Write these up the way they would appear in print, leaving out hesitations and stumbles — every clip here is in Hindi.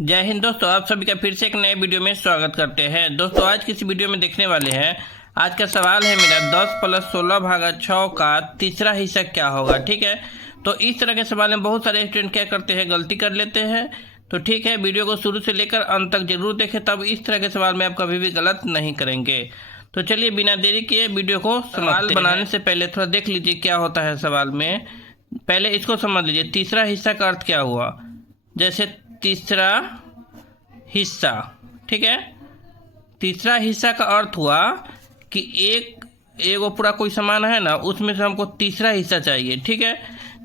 जय हिंद दोस्तों, आप सभी का फिर से एक नए वीडियो में स्वागत करते हैं। दोस्तों आज की इस वीडियो में देखने वाले हैं, आज का सवाल है मेरा 10 + 16 भागा 6 का तीसरा हिस्सा क्या होगा। ठीक है, तो इस तरह के सवाल में बहुत सारे स्टूडेंट क्या करते हैं, गलती कर लेते हैं। तो ठीक है, वीडियो को शुरू से लेकर अंत तक जरूर देखें, तब इस तरह के सवाल में आप कभी भी गलत नहीं करेंगे। तो चलिए बिना देरी किए वीडियो को सवाल बनाने से पहले थोड़ा देख लीजिए क्या होता है सवाल में। पहले इसको समझ लीजिए, तीसरा हिस्सा का अर्थ क्या हुआ। जैसे तीसरा हिस्सा, ठीक है, तीसरा हिस्सा का अर्थ हुआ कि एक पूरा कोई सामान है ना, उसमें से हमको तीसरा हिस्सा चाहिए। ठीक है,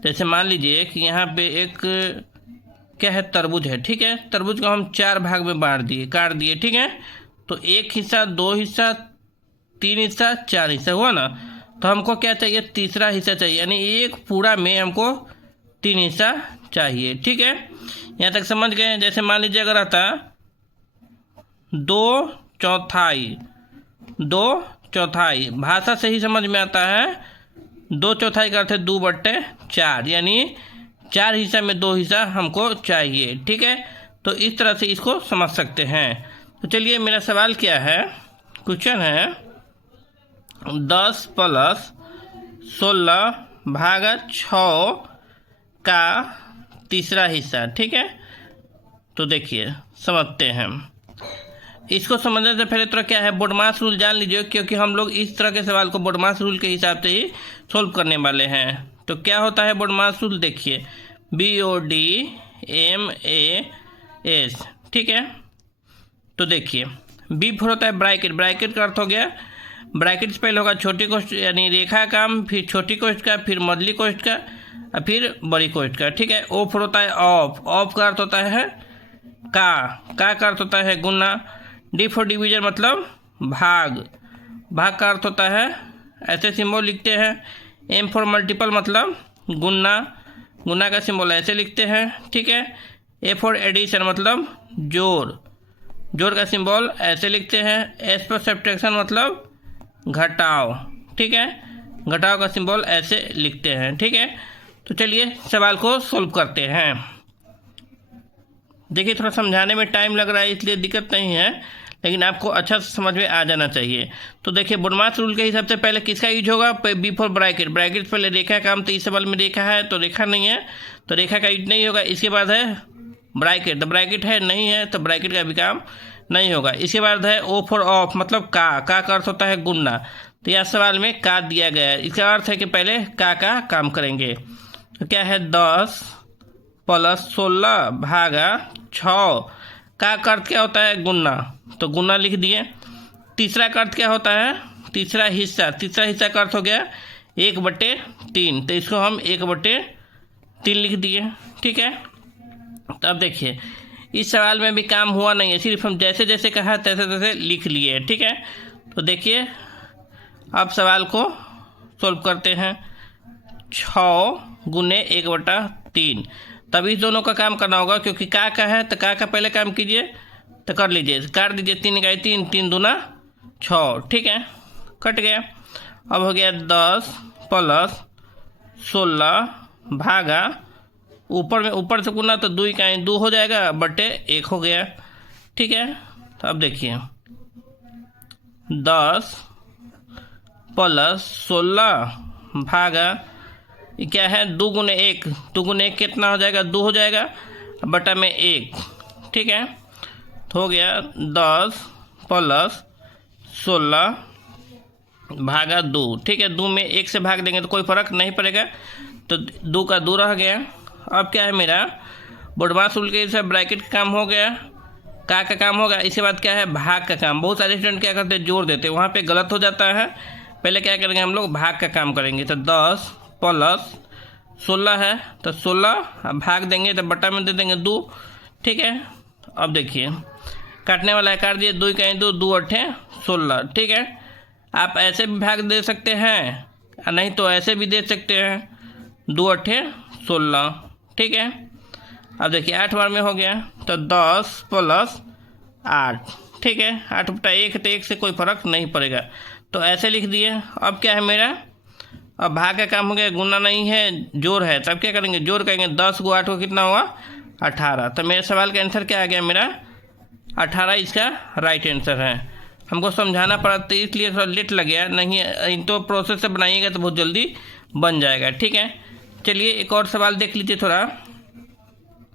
जैसे मान लीजिए कि यहाँ पे एक क्या है, तरबूज है। ठीक है, तरबूज को हम 4 भाग में काट दिए। ठीक है, तो 1 हिस्सा, 2 हिस्सा, 3 हिस्सा, 4 हिस्सा हुआ ना। तो हमको क्या चाहिए, तीसरा हिस्सा चाहिए, यानी एक पूरा में हमको 3 हिस्सा चाहिए। ठीक है, यहाँ तक समझ गए। जैसे मान लीजिए अगर आता 2/4, 2/4 भाषा से ही समझ में आता है। 2/4 का अर्थ है 2/4, यानी 4 हिस्सा में 2 हिस्सा हमको चाहिए। ठीक है, तो इस तरह से इसको समझ सकते हैं। तो चलिए मेरा सवाल क्या है, क्वेश्चन है 10 + 16 भागा 6 का तीसरा हिस्सा। ठीक है, तो देखिए समझते हैं। इसको समझने से पहले थोड़ा क्या है, बोडमास रूल जान लीजिए, क्योंकि हम लोग इस तरह के सवाल को बोडमास रूल के हिसाब से ही सोल्व करने वाले हैं। तो क्या होता है बोडमास रूल, देखिए BODMAS। ठीक है, तो देखिए B फोर होता है ब्रैकेट। ब्रैकेट का अर्थ हो गया, ब्रैकेट से पहले होगा छोटी कोष्ठ यानी रेखा काम, फिर छोटी कोष्ठ का, फिर मझली कोष्ठ का, और फिर बड़ी कोष्ठ का। ठीक है, O फोर होता है ऑफ। ऑफ का अर्थ होता है का अर्थ होता है गुना। D फॉर डिवीजन मतलब भाग। भाग का अर्थ होता है, ऐसे सिंबल लिखते हैं। M फॉर मल्टीपल मतलब गुना। गुना का सिंबल ऐसे लिखते हैं। ठीक है, A फॉर एडिशन मतलब जोड़। जोड़ का सिंबल ऐसे लिखते हैं। S फॉर सब्ट्रैक्शन मतलब घटाव। ठीक है, घटाव का सिंबल ऐसे लिखते हैं। ठीक है, तो चलिए सवाल को सोल्व करते हैं। देखिए थोड़ा समझाने में टाइम लग रहा है, इसलिए दिक्कत नहीं है, लेकिन आपको अच्छा समझ में आ जाना चाहिए। तो देखिए बोडमास रूल के हिसाब से पहले किसका यूज होगा, B फॉर ब्रैकेट। ब्रैकेट से पहले रेखा काम, तो इस सवाल में रेखा है तो रेखा नहीं है, तो रेखा का यूज नहीं होगा। इसके बाद है ब्रैकेट, तो ब्रैकेट है नहीं है, तो ब्रैकेट का भी काम नहीं होगा। इसके बाद है O फॉर ऑफ मतलब का अर्थ होता है गुना। तो यह सवाल में का दिया गया है, इसका अर्थ है कि पहले का काम करेंगे। तो क्या है 10 + 16 भागा 6 का अर्थ क्या होता है, गुना, तो गुना लिख दिए। तीसरा का अर्थ क्या होता है, तीसरा हिस्सा। तीसरा हिस्सा का अर्थ हो गया 1/3, तो इसको हम 1/3 लिख दिए। ठीक है, तो अब देखिए इस सवाल में भी काम हुआ नहीं है, सिर्फ हम जैसे जैसे कहा तैसे तैसे लिख लिए। ठीक है, तो देखिए अब सवाल को सोल्व करते हैं। 6 × 1/3, तभी दोनों का काम करना होगा, क्योंकि का है तो का पहले काम कीजिए, तो कर लीजिए, काट दीजिए। 3 × 3, 3 दूना 6। ठीक है, कट गया। अब हो गया 10 + 16 भागा, ऊपर से गुना तो 2 × 2 हो जाएगा, बटे 1 हो गया। ठीक है, तो अब देखिए 10 + 16 भागा क्या है 2 × 1, 2 × 1 कितना हो जाएगा, 2 हो जाएगा, बटा में 1। ठीक है, तो हो गया 10 + 16 भागा 2। ठीक है, 2 में 1 से भाग देंगे तो कोई फर्क नहीं पड़ेगा, तो 2 का 2 रह गया। अब क्या है मेरा बोडमास रूल के हिसाब से ब्रैकेट का काम हो गया, का काम होगा। इसके बाद क्या है, भाग का काम। बहुत सारे स्टूडेंट क्या करते हैं, जोड़ देते हैं, वहाँ पे गलत हो जाता है। पहले क्या करेंगे, हम लोग भाग का काम करेंगे। तो 10 + 16 है, तो 16 भाग देंगे तो बटा में दे देंगे 2। ठीक है, अब देखिए काटने वाला है, काट दिए। 2 × 2, 2 × 8 16। ठीक है, आप ऐसे भी भाग दे सकते हैं, नहीं तो ऐसे भी दे सकते हैं, 2 × 8 16। ठीक है, अब देखिए 8 बार में हो गया, तो 10 + 8। ठीक है, 8/1 तो 1 से कोई फर्क नहीं पड़ेगा, तो ऐसे लिख दिए। अब क्या है मेरा, अब भाग का काम हो गया, गुना नहीं है जोड़ है, तब क्या करेंगे, जोड़ करेंगे। 10 × 8 को कितना हुआ 18। तो मेरे सवाल का आंसर क्या आ गया मेरा 18 इसका राइट आंसर है। हमको समझाना पड़ा तो इसलिए थोड़ा लेट लग गया, नहीं इन तो प्रोसेस से बनाइएगा तो बहुत जल्दी बन जाएगा। ठीक है, चलिए एक और सवाल देख लीजिए थोड़ा।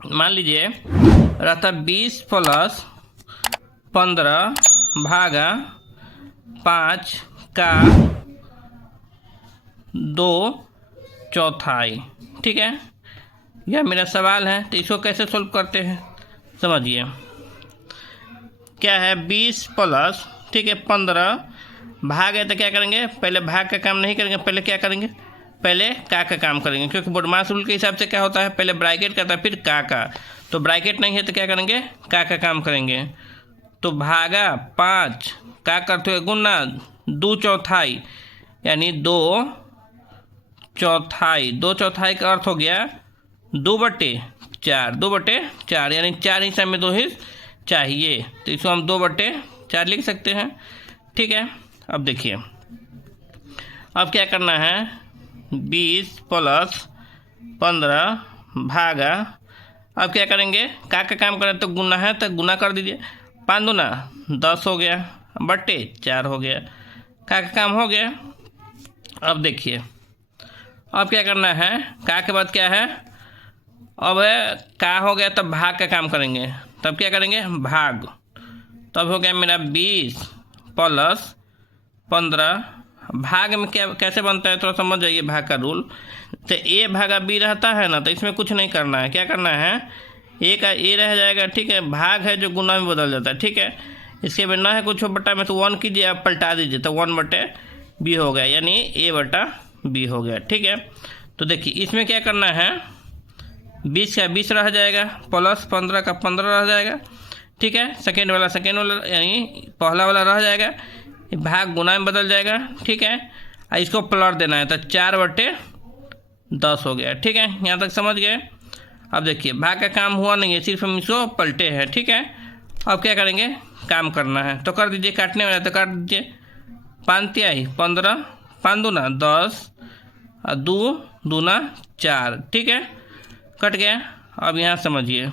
मान लीजिए रहता 20 + 15 भागा 5 का 2/4। ठीक है, यह मेरा सवाल है। तो इसको कैसे सोल्व करते हैं समझिए। क्या है 20 + ठीक है 15 भाग है, तो क्या करेंगे पहले भाग का काम नहीं करेंगे, पहले क्या करेंगे पहले का काम करेंगे, क्योंकि बोडमास रूल के हिसाब से क्या होता है पहले ब्रैकेट का था फिर का। तो ब्रैकेट नहीं है तो क्या करेंगे का काम करेंगे। तो भागा 5 का करते हुए गुना 2/4 यानी 2/4। 2/4 का अर्थ हो गया 2/4। 2/4 यानी 4 हिस्सा में 2 हिस्से चाहिए, तो इसको हम 2/4 लिख सकते हैं। ठीक है, अब देखिए अब क्या करना है 20 + 15 भागा, अब क्या करेंगे का काम करें तो गुना है तो गुना कर दीजिए। 5 दूना 10 हो गया बट्टे 4 हो गया, का काम हो गया। अब देखिए अब क्या करना है का के बाद क्या है, अब का हो गया तब भाग का काम करेंगे, तब क्या करेंगे भाग। तब हो गया मेरा 20 + 15 भाग में क्या कैसे बनता है थोड़ा समझ जाइए भाग का रूल। तो a भागा b रहता है ना, तो इसमें कुछ नहीं करना है, क्या करना है a का a रह जाएगा। ठीक है, भाग है जो गुना में बदल जाता है। ठीक है, इसके बाद ना है कुछ बटा में तो 1 कीजिए, आप पलटा दीजिए तो 1/b हो गया, यानी a/b हो गया। ठीक है, तो देखिए इसमें क्या करना है 20 का 20 रह जाएगा प्लस 15 का 15 रह जाएगा। ठीक है, सेकेंड वाला यानी पहला वाला रह जाएगा, भाग गुना में बदल जाएगा। ठीक है, इसको पलट देना है तो 4/10 हो गया। ठीक है, यहाँ तक समझ गए। अब देखिए भाग का काम हुआ नहीं है, सिर्फ हम इसको पलटे हैं। ठीक है, अब क्या करेंगे काम करना है तो कर दीजिए, काटने वाला तो काट दीजिए। 5 × 15 5 दूना 10 और 2 दूना 4। ठीक है, कट गया। अब यहाँ समझिए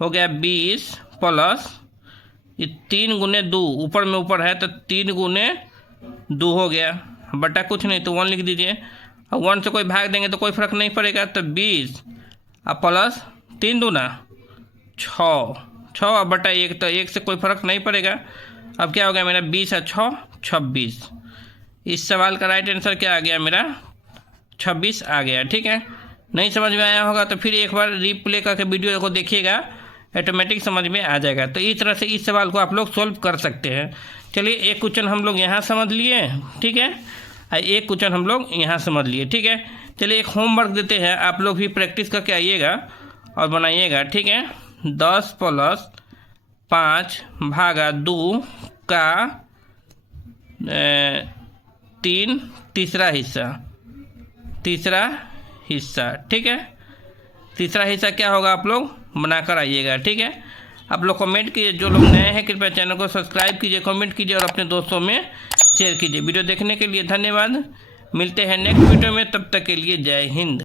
हो गया 20 + ये 3 × 2 ऊपर में ऊपर है तो 3 × 2 हो गया बटा कुछ नहीं तो 1 लिख दीजिए। और 1 से कोई भाग देंगे तो कोई फर्क नहीं पड़ेगा, तो 20 और प्लस 3 दूना 6 बटा 1, तो 1 से कोई फर्क नहीं पड़ेगा। अब क्या हो गया मेरा 20 और 6 26। इस सवाल का राइट आंसर क्या आ गया मेरा 26 आ गया। ठीक है, नहीं समझ में आया होगा तो फिर एक बार रिप्ले करके वीडियो को देखिएगा, ऑटोमेटिक समझ में आ जाएगा। तो इस तरह से इस सवाल को आप लोग सोल्व कर सकते हैं। चलिए एक क्वेश्चन हम लोग यहाँ समझ लिए। ठीक है, एक क्वेश्चन हम लोग यहाँ समझ लिए। ठीक है, चलिए एक होमवर्क देते हैं, आप लोग भी प्रैक्टिस करके आइएगा और बनाइएगा। ठीक है, 10 + 5 भागा 2 का 3 तीसरा हिस्सा। ठीक है, तीसरा हिस्सा क्या होगा आप लोग बनाकर आइएगा। ठीक है, आप लोग कमेंट कीजिए, जो लोग नए हैं कृपया चैनल को सब्सक्राइब कीजिए, कमेंट कीजिए और अपने दोस्तों में शेयर कीजिए। वीडियो देखने के लिए धन्यवाद, मिलते हैं नेक्स्ट वीडियो में, तब तक के लिए जय हिंद।